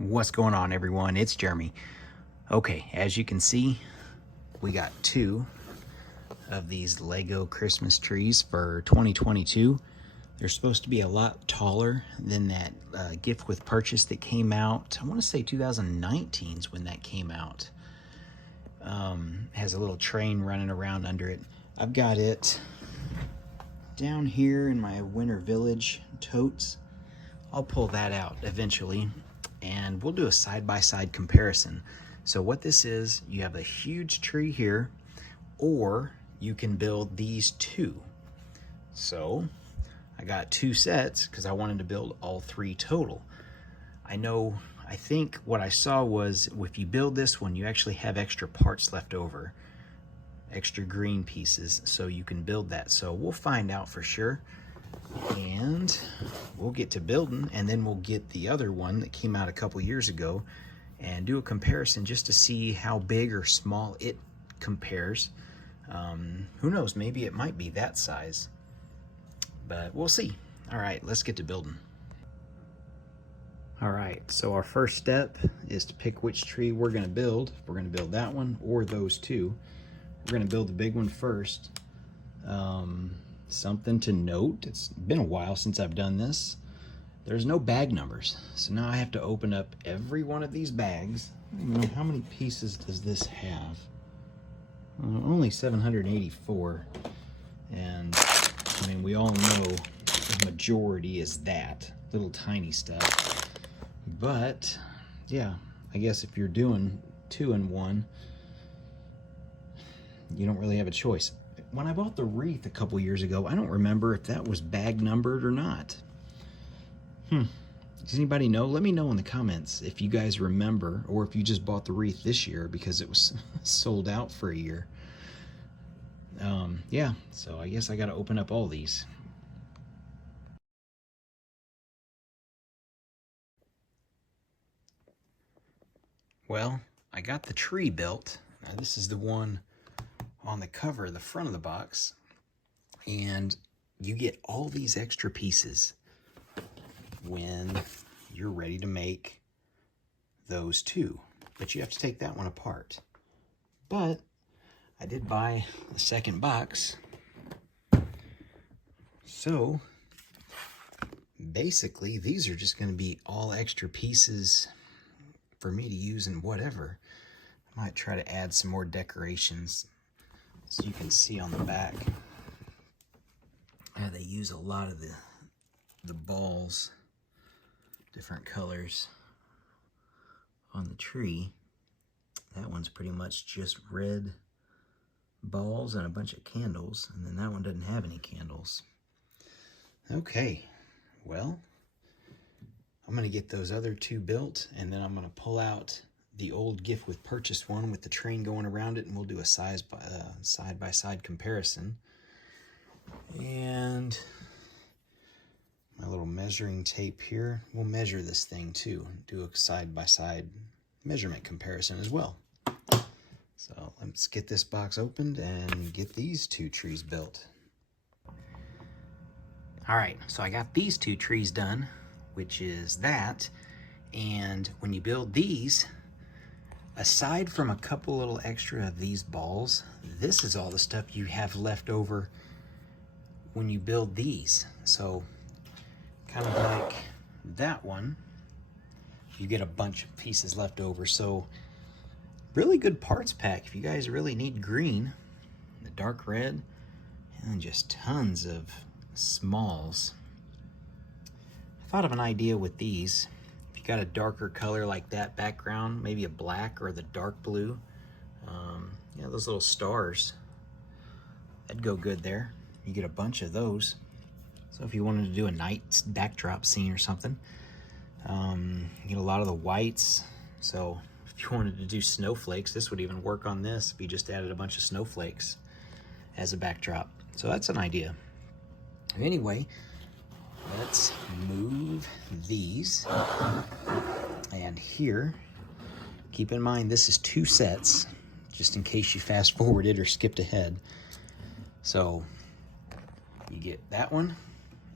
What's going on, everyone? It's Jeremy. Okay, as you can see, we got two of these Lego Christmas trees for 2022. They're supposed to be a lot taller than that gift with purchase that came out. I want to say 2019 is when that came out. Has a little train running around under it. I've got it down here in my Winter Village totes. I'll pull that out eventually, and we'll do a side-by-side comparison. So what this is, you have a huge tree here, or you can build these two. So I got two sets because I wanted to build all three total. I think what I saw was if you build this one, you actually have extra parts left over, extra green pieces, so you can build that. So we'll find out for sure, and we'll get to building, and then we'll get the other one that came out a couple years ago and do a comparison just to see how big or small it compares. Who knows, maybe it might be that size, but we'll see. All right, let's get to building. All right, so our first step is to pick which tree we're gonna build. If we're gonna build that one or those two. We're gonna build the big one first. Something to note, it's been a while since I've done this. There's no bag numbers, so now I have to open up every one of these bags. I don't even know, how many pieces does this have? Only 784, and I mean, we all know the majority is that little tiny stuff. But yeah, I guess if you're doing 2 in 1, you don't really have a choice. When I bought the wreath a couple years ago, I don't remember if that was bag numbered or not. Does anybody know? Let me know in the comments if you guys remember, or if you just bought the wreath this year because it was sold out for a year. Yeah, so I guess I got to open up all these. Well, I got the tree built. Now this is the one on the cover, the front of the box, and you get all these extra pieces when you're ready to make those two, but you have to take that one apart. But I did buy a second box, so basically these are just going to be all extra pieces for me to use in whatever. I might try to add some more decorations. So you can see on the back, they use a lot of the balls, different colors on the tree. That one's pretty much just red balls and a bunch of candles, and then that one doesn't have any candles. Okay, well, I'm gonna get those other two built, and then I'm gonna pull out the old gift with purchase one with the train going around it, and we'll do a side-by-side comparison. And my little measuring tape here, we'll measure this thing too, do a side-by-side measurement comparison as well. So let's get this box opened and get these two trees built. All right, so I got these two trees done, which is that. And when you build these, aside from a couple little extra of these balls, this is all the stuff you have left over when you build these. So kind of like that one, you get a bunch of pieces left over. So really good parts pack if you guys really need green, the dark red, and just tons of smalls. I thought of an idea with these. If you got a darker color like that background, maybe a black or the dark blue, yeah, those little stars, that'd go good there. You get a bunch of those. So if you wanted to do a night backdrop scene or something, you get a lot of the whites. So if you wanted to do snowflakes, this would even work on this if you just added a bunch of snowflakes as a backdrop. So that's an idea. Anyway, let's move these. And here, keep in mind this is two sets, just in case you fast forwarded or skipped ahead. So you get that one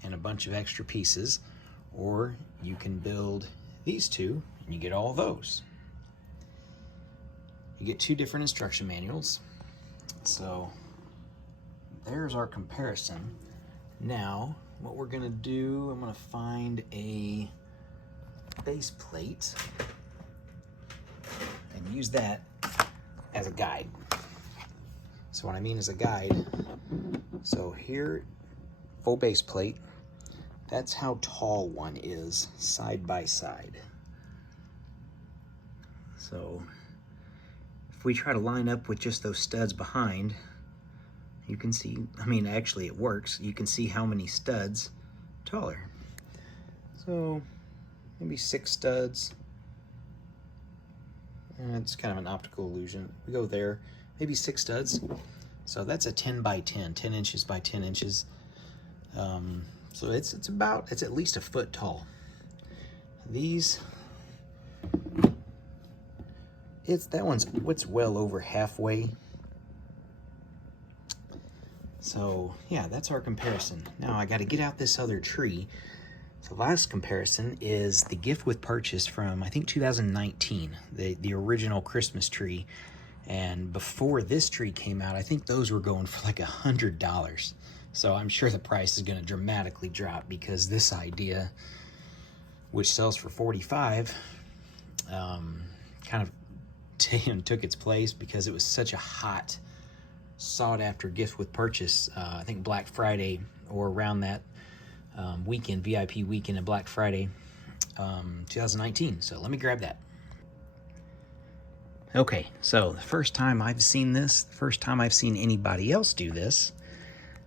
and a bunch of extra pieces, or you can build these two and you get all those. You get 2 different instruction manuals. So there's our comparison. Now, what we're gonna do, I'm gonna find a base plate and use that as a guide. So what I mean is a guide, so here, full base plate, that's how tall one is side by side. So if we try to line up with just those studs behind, you can see, I mean, actually it works. You can see how many studs taller. So maybe 6 studs. And it's kind of an optical illusion. We go there, maybe 6 studs. So that's a 10 by 10, 10 inches by 10 inches. So it's at least a foot tall. These, it's well over halfway. So yeah, that's our comparison. Now I got to get out this other tree. So last comparison is the gift with purchase from, I think, 2019, the original Christmas tree. And before this tree came out, I think those were going for like $100. So I'm sure the price is going to dramatically drop because this idea, which sells for $45, kind of took its place because it was such a hot, sought-after gift with purchase. I think Black Friday or around that weekend, VIP weekend of Black Friday, 2019. So let me grab that. Okay, so the first time I've seen this, the first time I've seen anybody else do this,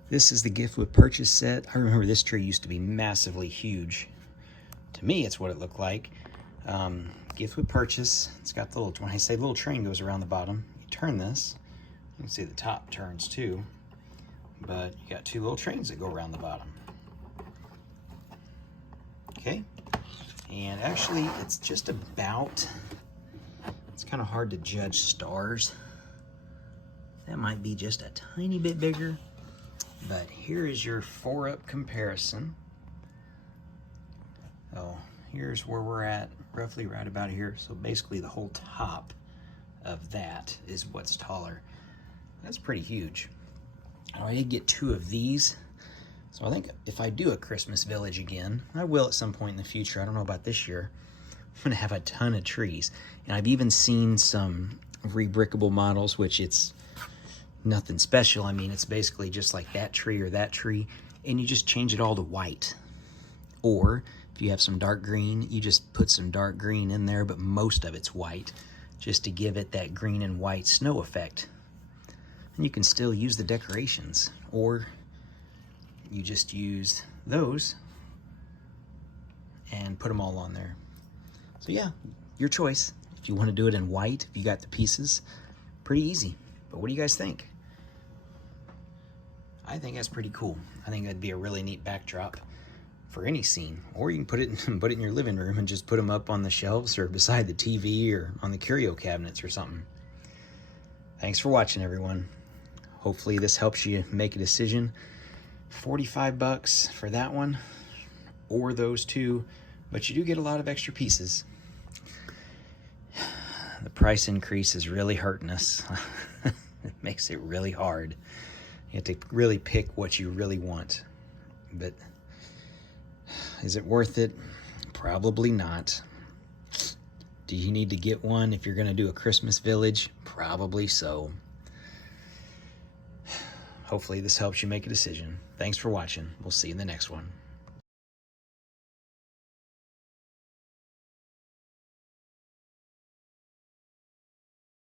this is the gift with purchase set. I remember this tree used to be massively huge. To me, it's what it looked like. Gift with purchase. It's got the little, when I say little train goes around the bottom, you turn this, you can see the top turns too, but you got 2 little trains that go around the bottom. Okay, and actually it's just about, it's kind of hard to judge stars. That might be just a tiny bit bigger, but here is your 4-up comparison. So here's where we're at, roughly right about here. So basically the whole top of that is what's taller. That's pretty huge. I did get 2 of these. So I think if I do a Christmas village again, I will at some point in the future, I don't know about this year, I'm gonna have a ton of trees. And I've even seen some ReBrickable models, which it's nothing special. I mean, it's basically just like that tree or that tree, and you just change it all to white. Or if you have some dark green, you just put some dark green in there, but most of it's white, just to give it that green and white snow effect. And you can still use the decorations, or you just use those and put them all on there. So yeah, your choice. If you want to do it in white, if you got the pieces, pretty easy. But what do you guys think? I think that's pretty cool. I think that'd be a really neat backdrop for any scene. Or you can put it in your living room and just put them up on the shelves or beside the TV or on the curio cabinets or something. Thanks for watching, everyone. Hopefully this helps you make a decision. $45 for that one or those 2, but you do get a lot of extra pieces. The price increase is really hurting us. It makes it really hard. You have to really pick what you really want. But is it worth it? Probably not. Do you need to get one if you're going to do a Christmas village? Probably so. Hopefully this helps you make a decision. Thanks for watching. We'll see you in the next one.